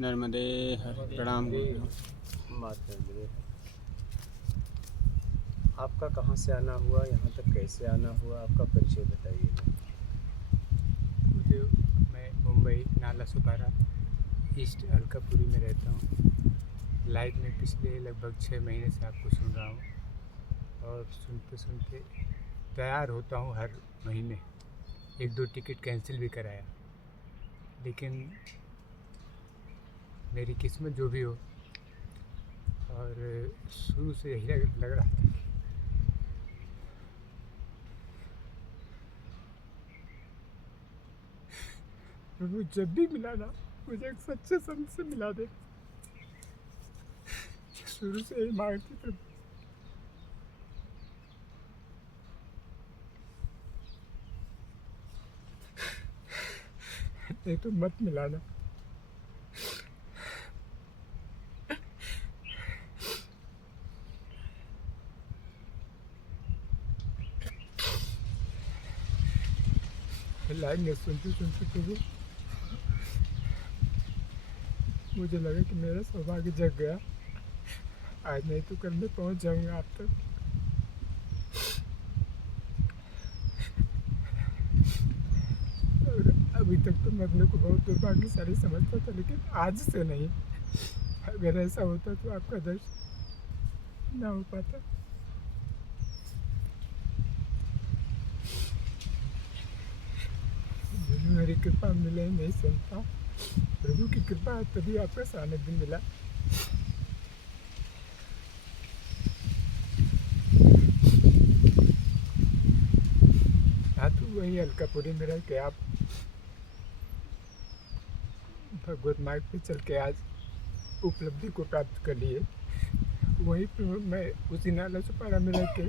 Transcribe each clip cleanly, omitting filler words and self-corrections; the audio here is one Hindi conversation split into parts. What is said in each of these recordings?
नर्मदे हर प्रणाम गुरुदेव। माता नर्मदे। आपका कहाँ से आना हुआ, यहाँ तक कैसे आना हुआ, आपका परिचय बताइए। गुरुदेव, मैं मुंबई नाला सुपारा ईस्ट अलकापुरी में रहता हूँ। लाइव में पिछले लगभग 6 महीने से आपको सुन रहा हूँ और सुनते सुनते तैयार होता हूँ। हर महीने 1-2 टिकट कैंसिल भी कराया, लेकिन मेरी किस्मत जो भी हो, और शुरू से यही लग रहा था कि प्रभु जब भी मिला ना, मुझे एक सच्चे संत से मिला दे। शुरू से यही मांगती प्रभु। नहीं तो मत मिलाना। लाइन में सुनते सुनते प्रभु मुझे लगा कि मेरा सौभाग्य जग गया। आज नहीं तो कल मैं पहुंच जाऊंगा आप तक। और अभी तक तो मैं अपने को बहुत दुर्भाग्यशाली समझता था, लेकिन आज से नहीं। अगर ऐसा होता तो आपका दर्शन ना हो पाता। मेरी कृपा मिले नहीं सुनता, प्रभु की कृपा है तभी आपका सानिध्य मिला। हाँ, तो वही अलकापुरी में रह के आप भगवत मार्ग पे चल के आज उपलब्धि को प्राप्त कर लिए। वहीं पर मैं उसी नाला सुपारा में रह के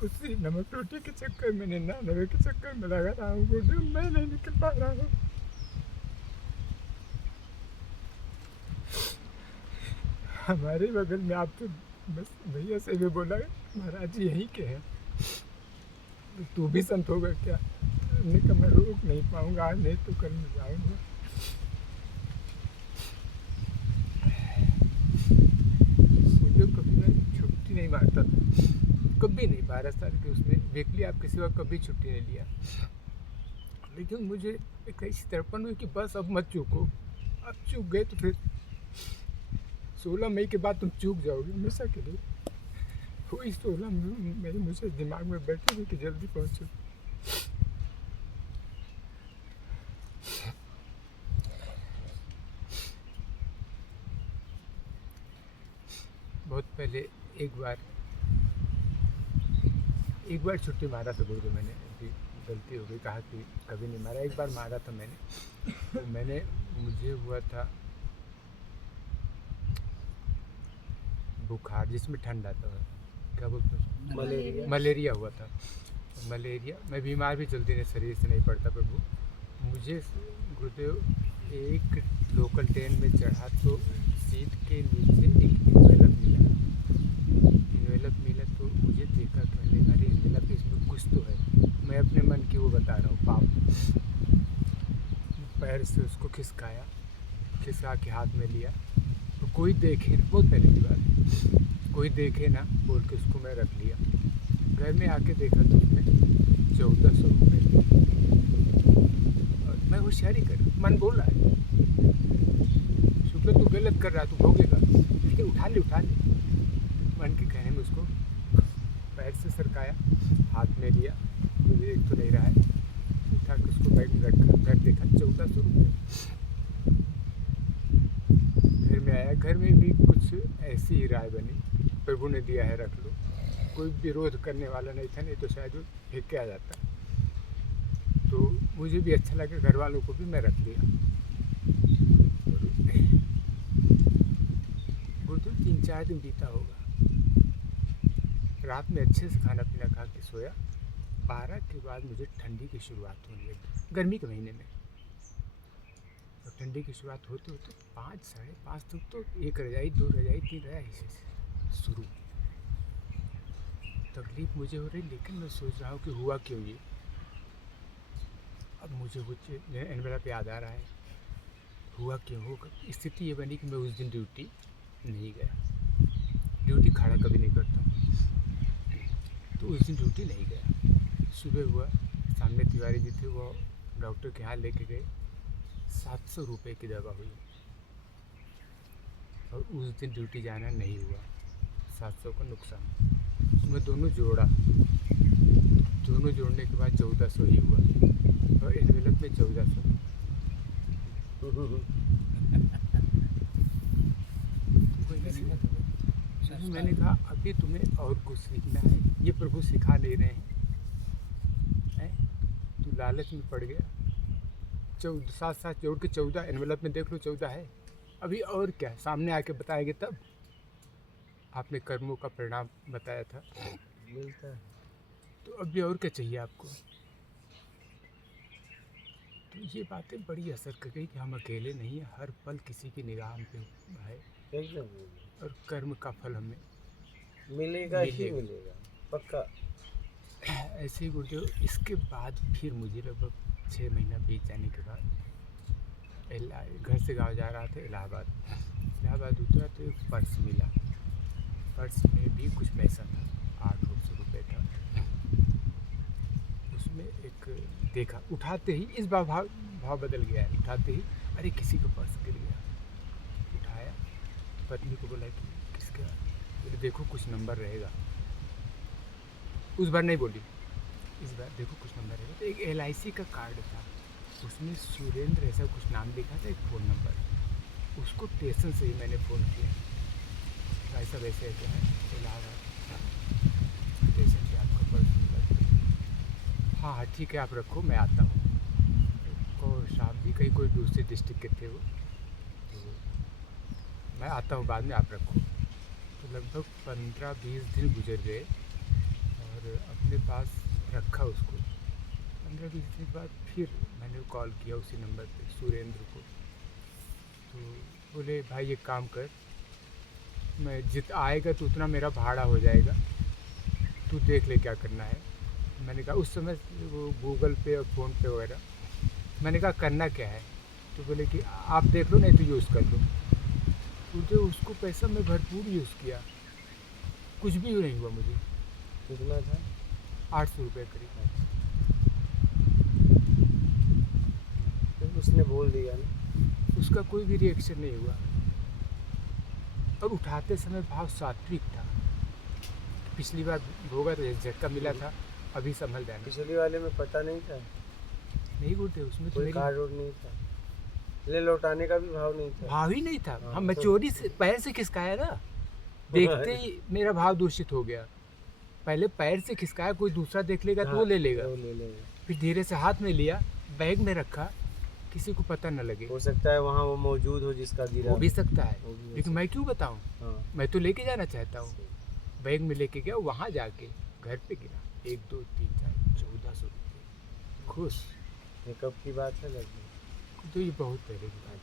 उसी नमक रोटी के चक्कर में, 99 के चक्कर में लगा रहा हूँ। गुरुदेव, मैं नहीं निकल पा रहा हूँ। हमारे बगल में आप तो बस भैया से भी बोला महाराज जी यहीं के हैं, तू भी संत होगा क्या? हमने कहा मैं रोक नहीं पाऊंगा, आज नहीं तो कल मैं जाऊंगा। कभी मैं छुट्टी नहीं मारता था, कभी नहीं। 12 साल के उसने वीकली आपके सिवा कभी छुट्टी नहीं लिया। लेकिन मुझे एक ऐसी तड़पन हुई कि बस अब मत चूको। अब चूक गए तो फिर 16 मई के बाद तुम चूक जाओगे हमेशा के लिए। वही 16 मई मुझे दिमाग में बैठी हुई कि जल्दी पहुँचो। बहुत पहले एक बार छुट्टी मारा था गुरुदेव मैंने, गलती हो गई, कहा कि कभी नहीं मारा। एक बार मारा था मैंने। तो मुझे हुआ था बुखार, जिसमें ठंड आता है, क्या बोलते हैं, मलेरिया हुआ था। मलेरिया, मैं बीमार भी जल्दी नहीं, शरीर से नहीं पड़ता प्रभु। मुझे गुरुदेव एक लोकल ट्रेन में चढ़ा तो सीट के नीचे एक इन्वेलप मिला। तो मुझे देखा तो मैंने कहा इन्वेलप, इसमें कुछ तो है। मैं अपने मन की वो बता रहा हूँ पाप। पैर से उसको खिसका के हाथ में लिया। तो कोई देखे ना, बहुत पहले की बात है, कोई देखे ना बोल के उसको मैं रख लिया। घर में आके देखा तो उसमें 1400 रुपये। और मैं होशियारी कर, मन बोल रहा है शुक्र तू गलत कर रहा, तू भोगेगा, लेकिन उठा ले। मन के कहने में उसको पैर से सरकाया, हाथ में लिया, मुझे देख तो नहीं रहा है, उठा के उसको बैग में रखा। घर देखा 1400 रुपये। घर में आया, घर में भी कुछ ऐसी ही राय बनी, प्रभु ने दिया है रख लो। कोई विरोध करने वाला नहीं था, नहीं तो शायद वो फेंक के आ जाता। तो मुझे भी अच्छा लगा, घर वालों को भी मैं रख लिया। गुरुदेव 3-4 दिन बीता होगा। रात में अच्छे से खाना पीना खा के सोया। 12 के बाद मुझे ठंडी की शुरुआत होने लगी, गर्मी के महीने में। और ठंडी की शुरुआत होते होते 5, 5:30 तक तो 1 रजाई, 2 रजाई, 3 रजाई ऐसे शुरू। तकलीफ मुझे हो रही, लेकिन मैं सोच रहा हूँ कि हुआ क्यों ये। अब मुझे कुछ एनवेलप याद आ रहा है। हुआ क्यों होगा, स्थिति ये बनी कि मैं उस दिन ड्यूटी नहीं गया। ड्यूटी खड़ा कभी नहीं करता हूँ, तो उस दिन ड्यूटी नहीं गया। सुबह हुआ, सामने तिवारी जी थे, वो डॉक्टर के यहाँ लेके गए। 700 रुपये की दवा हुई और उस दिन ड्यूटी जाना नहीं हुआ। 700 का नुकसान। तो मैं दोनों जोड़ा, दोनों जोड़ने के बाद 1400 ही हुआ और एनवेलप में 1400। मैंने कहा अभी तुम्हें और कुछ सीखना है, ये प्रभु सिखा नहीं रहे हैं। तू लालच में पड़ गया। 14 साथ साथ जोड़ के 14 एनवेलप में देख लो 14 है। अभी और क्या सामने आके बताएंगे तब। आपने कर्मों का परिणाम बताया था, मिलता है। तो अभी और क्या चाहिए आपको। तो ये बातें बड़ी असर कर गई कि हम अकेले नहीं हैं, हर पल किसी की निगाह हम पे है एकदम और कर्म का फल हमें मिलेगा ही मिलेगा, पक्का। ऐसे ही गुरुदेव, इसके बाद फिर मुझे लगभग 6 महीना बीत जाने के बाद घर से गांव जा रहा था इलाहाबाद उतरा तो एक पर्स मिला। पर्स में भी कुछ पैसा था, 800 रुपये था। उसमें एक देखा, उठाते ही इस बार भाव बदल गया है। उठाते ही अरे किसी का पर्स गिर गया। उठाया, पत्नी को बोला कि किसका, बोले देखो कुछ नंबर रहेगा। उस बार नहीं बोली, इस बार देखो कुछ नंबर रहेगा। तो एक LIC का कार्ड था, उसमें सुरेंद्र ऐसा कुछ नाम लिखा था, एक फ़ोन नंबर। उसको स्टेशन से ही मैंने फ़ोन किया, भाई साहब ऐसे ऐसे है इलाहाबाद स्टेशन से आपका पर्स मिला। हाँ ठीक है, आप रखो, मैं आता हूँ। तो साहब भी कहीं कोई दूसरे डिस्ट्रिक्ट के थे वो, तो मैं आता हूँ बाद में, आप रखो। तो लगभग 15-20 दिन गुजर गए और अपने पास रखा उसको। 15-20 दिन बाद फिर मैंने कॉल किया उसी नंबर पे सुरेंद्र को। तो बोले भाई एक काम कर, मैं आएगा तो उतना मेरा भाड़ा हो जाएगा, तू देख ले क्या करना है। मैंने कहा उस समय वो गूगल पे और फ़ोन पे वगैरह, मैंने कहा करना क्या है। तो बोले कि आप देख लो, नहीं तो यूज़ कर लो। तो उसको पैसा मैं भरपूर यूज़ किया, कुछ भी नहीं हुआ मुझे। कितना था? 800 रुपये करीब। तो उसने बोल दिया ना, उसका कोई भी रिएक्शन नहीं हुआ और उठाते समय भाव सात्विक था। पिछली बार भोगा तो झटका मिला था, अभी संभल जाना। पिछली वाले में पता नहीं था, नहीं बोलते उसमें तो कोई मेरी कार्ड वोर्ड नहीं था, ले लौटाने का भी भाव नहीं था। भाव ही नहीं था। हाँ, हम मैं तो- चोरी से पैर से खिसकाया ना, देखते ही मेरा भाव दूषित हो गया। पहले पैर से खिसकाया, कोई दूसरा देख लेगा तो वो ले लेगा। वो ले लेगा। फिर धीरे से हाथ में लिया, बैग में रखा, किसी को पता न लगे। हो सकता है वहाँ वो मौजूद हो जिसका गिरा हो भी सकता है, वो भी हो लेकिन मैं क्यों बताऊं। हाँ, मैं तो लेके जाना चाहता हूँ। बैग में लेके गया, वहाँ जाके घर पे गिरा। 1 2 3 4 1400 रुपये। खुश। ये कब की बात है लगभग? तो ये बहुत पहले की बात है।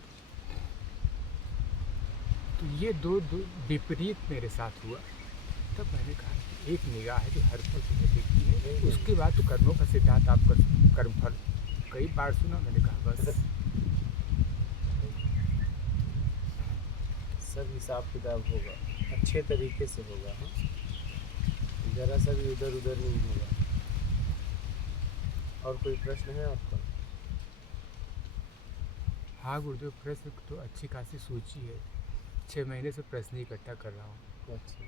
तो ये दो विपरीत मेरे साथ हुआ। तब मैंने कहा कि एक निगाह है जो हर पल तुम्हें देखती है, उसके बाद तो कर्मों का सिद्धांत आपका कर्मफल कई बार सुना। मैंने कहा बस सब हिसाब किताब होगा, अच्छे तरीके से होगा। हाँ, जरा सा भी उधर उधर नहीं होगा। और कोई प्रश्न है आपका? हाँ गुरुदेव, प्रश्न तो अच्छी खासी सूची है। 6 महीने से प्रश्न इकट्ठा कर रहा हूँ, अच्छा,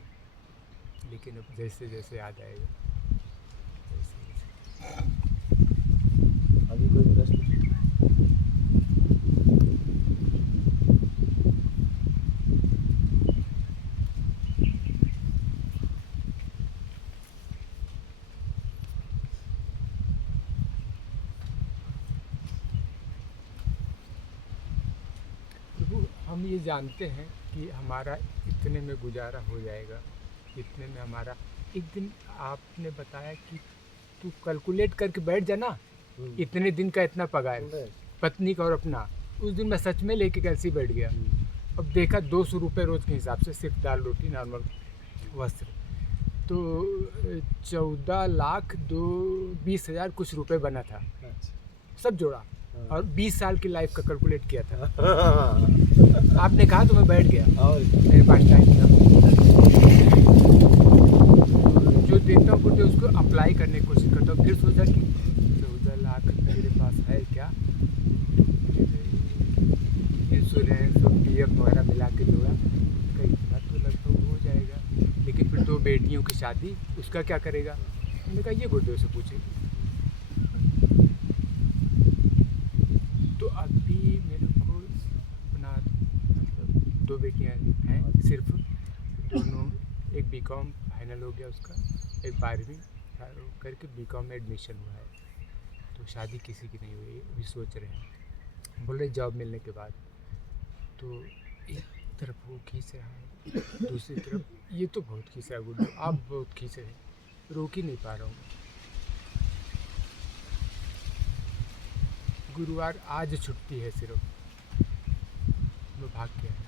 लेकिन अब जैसे जैसे याद आएगा वैसे। अभी कोई प्रश्न? प्रभु, हम ये जानते हैं कि हमारा इतने में गुजारा हो जाएगा, इतने में हमारा। एक दिन आपने बताया कि तू कैलकुलेट करके बैठ जाना, इतने दिन का इतना पगार, पत्नी का और अपना। उस दिन मैं सच में लेके कैसे बैठ गया। अब देखा 200 रुपये रोज़ के हिसाब से, सिर्फ दाल रोटी नॉर्मल वस्त्र, तो 14,20,000 कुछ रुपए बना था, अच्छा, सब जोड़ा। और 20 साल की लाइफ का कैलकुलेट किया था। हाँ। आपने कहा तो मैं बैठ गया, और मेरे पास टाइम था। जो देखता हूँ गुड्डे उसको अप्लाई करने की कोशिश करता हूँ, फिर सोचा कि 14 लाख मेरे पास है क्या, इंश्योरेंस और पीएफ वगैरह मिला के जोड़ा, कहीं इतना तो लगभग हो जाएगा। लेकिन फिर 2 बेटियों की शादी, उसका क्या करेगा? मैंने कहा ये गुड्डे से पूछेंगे। तो अभी मेरे को अपना मतलब 2 बेटियां हैं सिर्फ, दोनों, एक बीकॉम फाइनल हो गया उसका, एक 12वीं करके बीकॉम में एडमिशन हुआ है। तो शादी किसी की नहीं हुई, अभी सोच रहे हैं, बोल रहे जॉब मिलने के बाद। तो एक तरफ वो खींच रहा है, दूसरी तरफ ये तो बहुत खींच रहा है गुड्डू, आप बहुत खींच रहे हैं, रोक ही नहीं पा रहा हूँ मैं। गुरुवार आज छुट्टी है सिर्फ, मैं भाग के आया,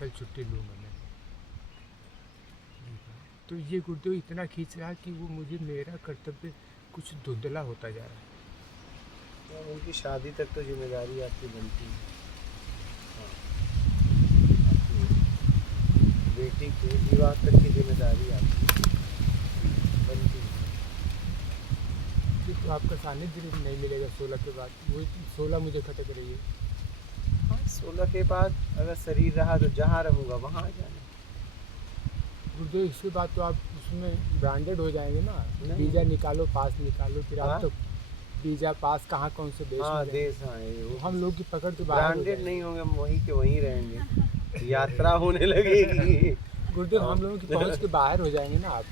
कल छुट्टी लूँगा मैं। तो ये गुड्डू इतना खींच रहा है कि वो मुझे, मेरा कर्तव्य कुछ धुंधला होता जा रहा है। तो उनकी शादी तक तो जिम्मेदारी आपकी बनती है। हाँ। आपकी बेटी के विवाह तक की जिम्मेदारी आपकी बनती है। तो आपका सानिध्य नहीं मिलेगा 16 के बाद, वो 16 मुझे खटक रही है। हाँ, 16 के बाद अगर शरीर रहा तो जहाँ रहूँगा वहाँ आ जाना। गुरुदेव इसके बाद तो आप उसमें ब्रांडेड हो जाएंगे ना, नहीं। वीज़ा निकालो, पास निकालो, फिर हाँ? आप तो वीज़ा पास कहाँ कौन से देश हाँ में जाएंगे। देश, हाँ ये तो वो हम लोग की पकड़ के बाहर हो ब्रांडेड जाएंगे। नहीं होंगे, हम वहीं के वहीं रहेंगे। यात्रा होने लगेगी। गुरुदेव हाँ। हम लोगों की पहुँच के बाहर हो जाएंगे ना आप।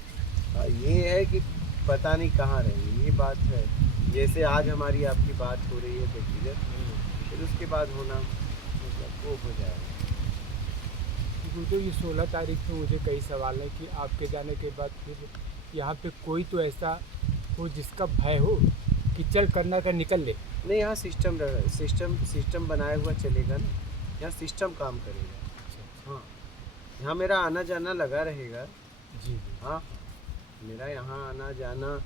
हाँ, ये है कि पता नहीं कहाँ रहेंगे, ये बात है। जैसे आज हमारी आपकी बात हो रही है व्यक्तिगत, फिर उसके बाद होना मतलब वो हो जाएगा। गुरुदेव ये 16 तारीख को मुझे कई सवाल हैं कि आपके जाने के बाद फिर यहाँ पे कोई तो ऐसा हो जिसका भय हो कि चल करना का निकल ले। नहीं, यहाँ सिस्टम बनाया हुआ चलेगा ना, यहाँ सिस्टम काम करेगा। हाँ, यहाँ मेरा आना जाना लगा रहेगा। जी जी। हाँ, मेरा यहाँ आना जाना,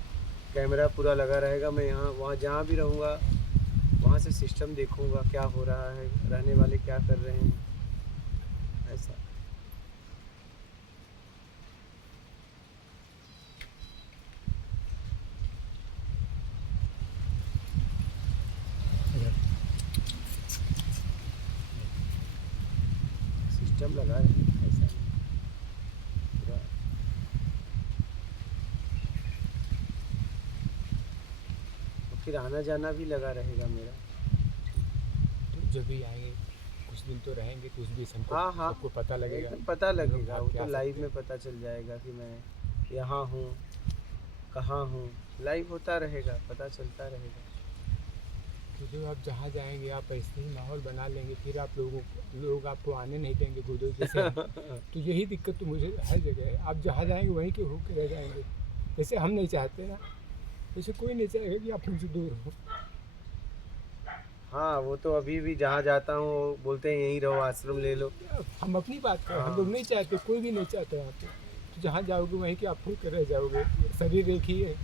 कैमरा पूरा लगा रहेगा। मैं यहाँ वहाँ जहाँ भी रहूँगा वहाँ से सिस्टम देखूँगा क्या हो रहा है, रहने वाले क्या कर रहे हैं, ऐसा। सिस्टम लगा रहेगा, ऐसा नहीं पूरा। और फिर आना जाना भी लगा रहेगा मेरा। तो जब भी आएंगे कुछ दिन तो रहेंगे, तो उस बीच हमको हाँ हाँ, सबको पता लगेगा, एकदम पता हम लोग लगेगा। भाग वो के तो आ लाइव सकते में हैं। पता चल जाएगा कि मैं यहाँ हूँ, कहाँ हूँ। लाइव होता रहेगा, पता चलता रहेगा। तो जो आप जहाँ जाएंगे आप ऐसे ही माहौल बना लेंगे, फिर आप लोग आपको आने नहीं देंगे गुरुदेव जैसे हम। तो यही दिक्कत तो मुझे हर जगह है, आप जहाँ जाएंगे वहीं के होकर रह जाएंगे। जैसे हम नहीं चाहते ना, जैसे कोई नहीं चाहेगा कि आप हमसे दूर हो। हाँ, वो तो अभी भी जहाँ जाता हूँ वो बोलते हैं यहीं रहो, आश्रम ले लो। हम अपनी बात करें, हम लोग नहीं चाहते, कोई भी नहीं चाहता यहाँ पे। तो जहाँ जाओगे वहीं के आप होकर रह जाओगे, शरीर एक ही है,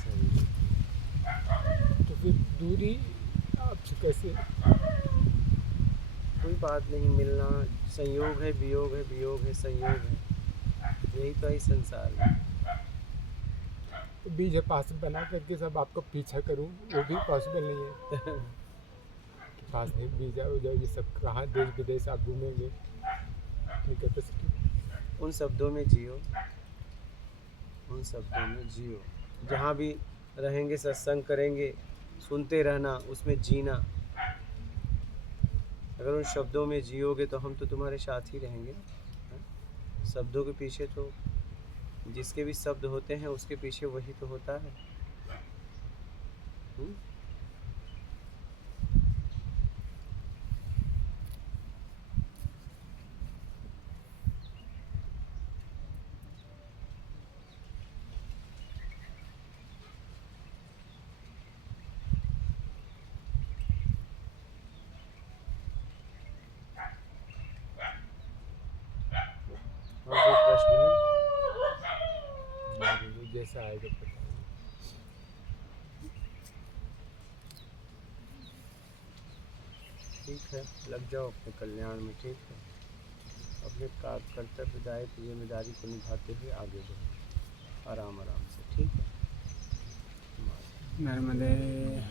सही। तो फिर दूरी आपसे कैसे। कोई बात नहीं, मिलना संयोग है, वियोग है, वियोग है, संयोग है। यही तो है संसार में। तो बीज पास बना करके सब आपका पीछा करूं, वो भी पॉसिबल नहीं है कि पास नहीं बीजा हो जाए। ये सब कहाँ देश विदेश आप घूमेंगे अपनी कैपेसिटी। उन शब्दों में जियो, उन शब्दों में जियो। जहाँ भी रहेंगे सत्संग करेंगे, सुनते रहना, उसमें जीना। अगर उन शब्दों में जियोगे तो हम तो तुम्हारे साथ ही रहेंगे। हाँ? शब्दों के पीछे तो जिसके भी शब्द होते हैं उसके पीछे वही तो होता है। हुँ? और कोई प्रश्न है? जैसा आएगा पता ठीक है, लग जाओ अपने कल्याण में, ठीक है। अपने कर्तव्य दायित्व जिम्मेदारी को निभाते हुए आगे बढ़ो आराम आराम से, ठीक है। नर्मदे